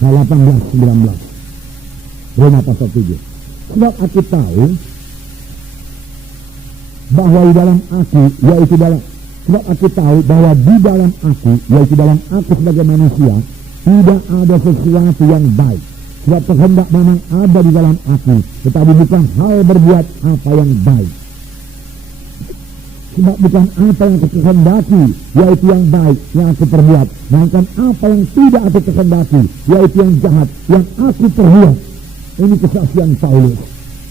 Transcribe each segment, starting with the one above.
Nah, 18-19. Roma pasal 7. Sebab aku tahu bahwa di dalam aku, yaitu dalam, sebab aku tahu bahwa di dalam aku, yaitu dalam aku sebagai manusia, tidak ada sesuatu yang baik. Sebab kehendak memang ada di dalam aku, tetapi bukan hal berbuat apa yang baik. Sebab bukan apa yang aku kehendaki, yaitu yang baik, yang aku perbuat. Melainkan apa yang tidak aku kehendaki, yaitu yang jahat, yang aku perbuat. Ini kesaksian Paulus.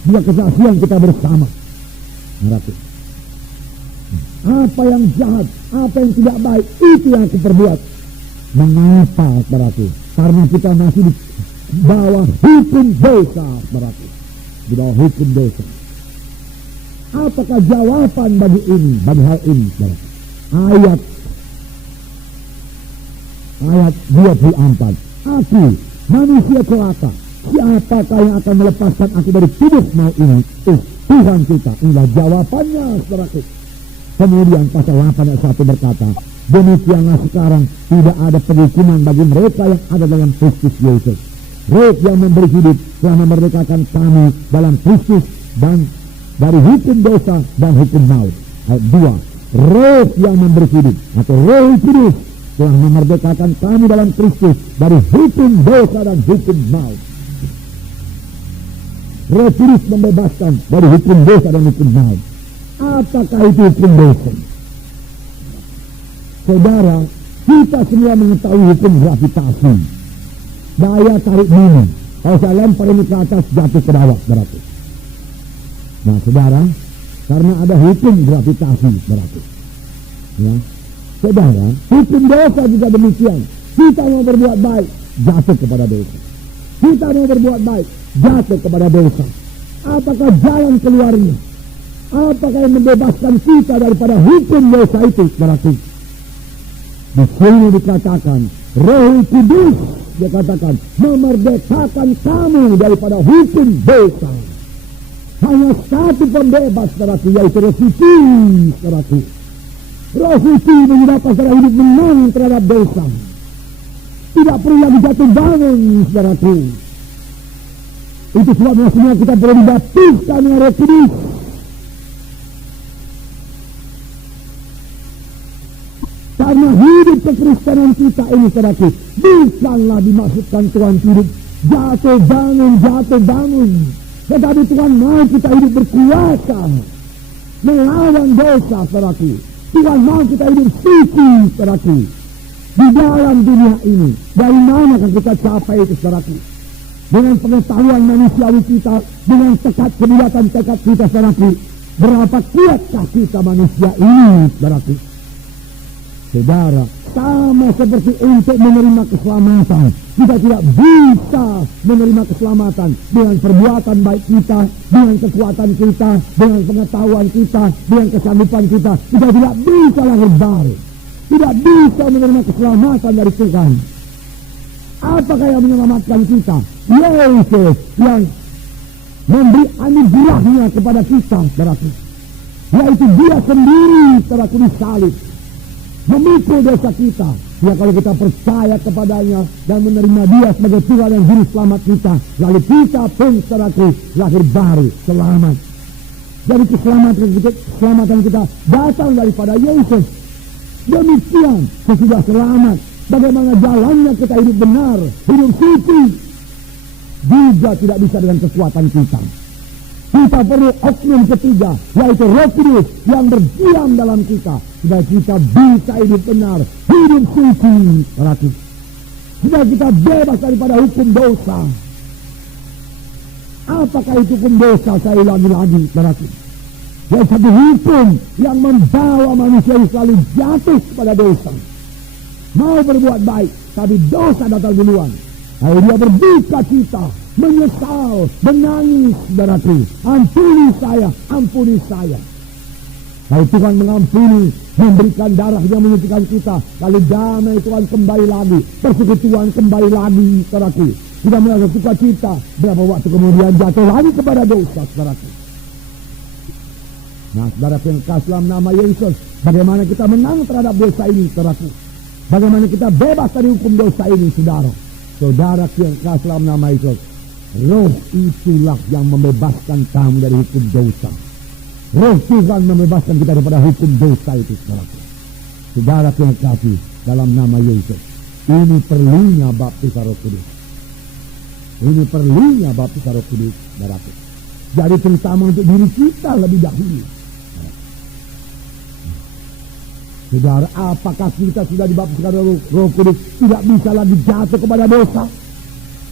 Dia kesaksian kita bersama. Ngerti? Apa yang jahat, apa yang tidak baik, itu yang aku perbuat. Mengapa, saudaraku? Karena kita masih di bawah hukum dosa, saudaraku. Di bawah hukum dosa. Apakah jawaban bagi ini, bagi hal ini, saudaraku? Ayat 24. Aku, manusia celaka, siapakah yang akan melepaskan aku dari tubuh maut ini? Tuhan kita. Inilah jawabannya, saudaraku. Kemudian pasal 8 ayat 1 berkata, demikianlah sekarang tidak ada penghukuman bagi mereka yang ada dalam Kristus Yesus. Roh yang memberi hidup telah memerdekakan kami dalam Kristus dan dari hukum dosa dan hukum maut. Ayat 2, roh yang memberi hidup atau Roh Kudus telah memerdekakan kami dalam Kristus dari hukum dosa dan hukum maut. Roh Kudus membebaskan dari hukum dosa dan hukum maut. Apakah itu hukum dosa? Saudara, kita semua mengetahui hukum gravitasi. Daya tarik bumi. Kalau saya lempar ini ke atas, jatuh ke bawah, berarti. Nah, saudara, karena ada hukum gravitasi, berarti. Ya. Saudara, hukum dosa juga demikian. Kita mau berbuat baik, jatuh kepada dosa. Kita mau berbuat baik, jatuh kepada dosa. Apakah jalan keluarnya? Apakah yang membebaskan kita daripada hukum dosa itu? Berarti di sini dikatakan Roh Kudus, dia katakan memerdekakan kamu daripada hukum dosa. Hanya satu pembebas, saudaraku, yaitu Roh Suci, saudaraku. Roh Suci menyebabkan saudara hidup menang terhadap dosa. Tidak perlu lagi jatuh bangun, saudaraku. Itu sebabnya semua kita perlu dibaptiskan oleh Roh Kudus. Karena hidup kekristenan kita ini, saudaraku, bukanlah dimaksudkan Tuhan hidup jatuh bangun. Tetapi Tuhan mau kita hidup berkuasa melawan dosa, saudaraku. Tuhan mau kita hidup suci, saudaraku. Di dalam dunia ini, dari mana akan kita capai itu, saudaraku? Dengan pengetahuan manusiawi kita, dengan tekad kebulatan tekad kita, saudaraku. Berapa kuatkah kita manusia ini, saudaraku? Saudara, sama seperti untuk menerima keselamatan, kita tidak bisa menerima keselamatan dengan perbuatan baik kita, dengan kekuatan kita, dengan pengetahuan kita, dengan kesanggupan kita. Kita tidak bisa lahir baru, tidak bisa menerima keselamatan dari Tuhan. Apakah yang menyelamatkan kita? Yesus yang memberi anugerahnya kepada kita, saudaraku. Yaitu dia sendiri, saudaraku, disalib, memikul dosa kita. Ya, kalau kita percaya kepadanya dan menerima dia sebagai Tuhan yang juru selamat kita, lalu kita pun, saudaraku, lahir baru, selamat. Jadi keselamatan kita datang daripada Yesus. Demikian sesudah selamat, bagaimana jalannya kita hidup benar, hidup suci, juga tidak bisa dengan kekuatan kita. Kita perlu oknum ketiga, yaitu Roh Kudus yang berdiam dalam kita, supaya kita bisa hidup benar, hidup suci, saudaraku. Supaya kita bebas daripada hukum dosa. Apakah itu hukum dosa? Saya ulangi lagi, saudaraku. Yaitu satu hukum yang membawa manusia selalu jatuh kepada dosa. Mau berbuat baik, tapi dosa datang duluan. Lalu dia berduka cita, menyesal, menangis, saudaraku. Ampuni saya. Lalu Tuhan mengampuni, memberikan darah yang menyucikan kita. Lalu damai Tuhan kembali lagi, persekutuan kembali lagi, saudaraku. Tidak merasa suka cita, berapa waktu kemudian jatuh lagi kepada dosa, saudaraku. Nah, saudara yang kasih dalam nama Yesus, bagaimana kita menang terhadap dosa ini, saudaraku? Bagaimana kita bebas dari hukum dosa ini, saudara? Saudara yang kasih dalam nama Yesus, Roh itulah yang membebaskan kamu dari hukum dosa. Roh Tuhan membebaskan kita daripada hukum dosa itu, saudara. Saudara yang kasih dalam nama Yesus, ini perlunya baptisan Roh Kudus. Ini perlunya baptisan Roh Kudus, saudaraku. Jadi terutama untuk diri kita lebih dahulu. Saudara, apakah kita sudah dibaptiskan Roh Kudus tidak bisa lagi jatuh kepada dosa?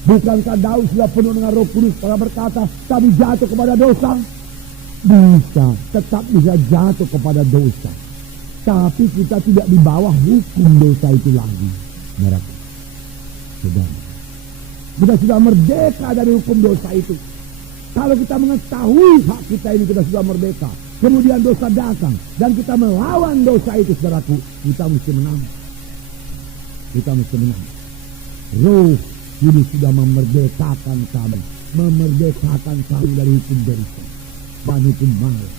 Bukankah Daud sudah penuh dengan Roh Kudus pada berkata, tapi jatuh kepada dosa? Bisa, tetap bisa jatuh kepada dosa. Tapi kita tidak di bawah hukum dosa itu lagi. Mereka, saudara, kita sudah merdeka dari hukum dosa itu. Kalau kita mengetahui hak kita ini, kita sudah merdeka. Kemudian dosa datang dan kita melawan dosa itu, saudaraku, kita mesti menang. Kita mesti menang. Roh Kudus sudah memerdekakan kami, memerdekakan kami dari hukum dosa dan hukum maut.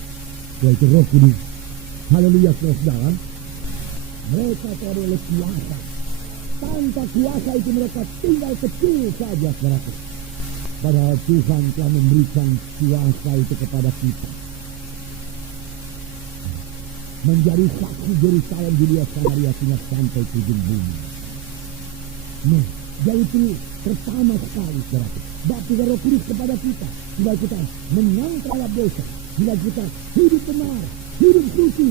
Yaitu Roh Kudus. Haleluya, saudara. Mereka telah oleh kuasa. Tanpa kuasa itu mereka tinggal kecil saja, saudaraku. Padahal Tuhan telah memberikan kuasa itu kepada kita. Menjadi saksi Yerusalem, Judea, Samaria, sampai ke ujung bumi. Nah, jadi itu pertama sekali, saudara. Baptisan Roh Kudus kepada kita, supaya kita menang terhadap dosa, supaya kita hidup benar, hidup suci.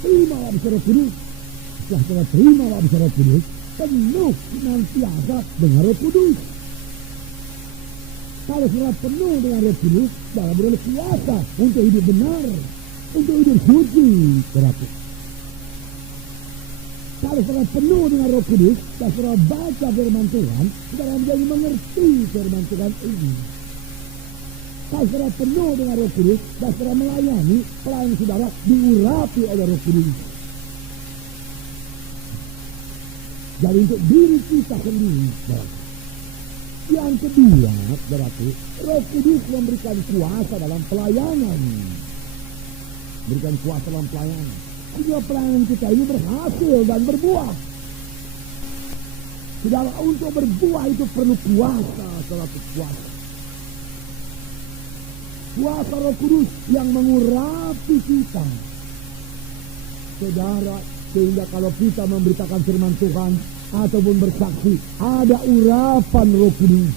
Terima baptisan Roh Kudus. Setelah kita terima baptisan Roh Kudus, penuh senantiasa dengan Roh Kudus. Kalau sudah penuh dengan Roh Kudus, dalam beroleh kuasa untuk hidup benar, untuk hidup suci, saudara. Kalau sudah penuh dengan Roh Kudus, dan sudah baca firman Tuhan, saudara menjadi mengerti firman Tuhan ini. Kalau sudah penuh dengan Roh Kudus, dan sudah melayani, pelayan saudara diurapi oleh Roh Kudus. Jadi untuk diri kita sendiri, saudara. Yang kedua, saudaraku, Roh Kudus memberikan kuasa dalam pelayanan. Berikan kuasa dalam pelayanan. Sehingga pelayanan kita ini berhasil dan berbuah. Saudara, untuk berbuah itu perlu kuasa, saudara, kuasa. Kuasa Roh Kudus yang mengurapi kita. Saudara, sehingga kalau kita memberitakan firman Tuhan ataupun bersaksi, ada urapan Roh Kudus.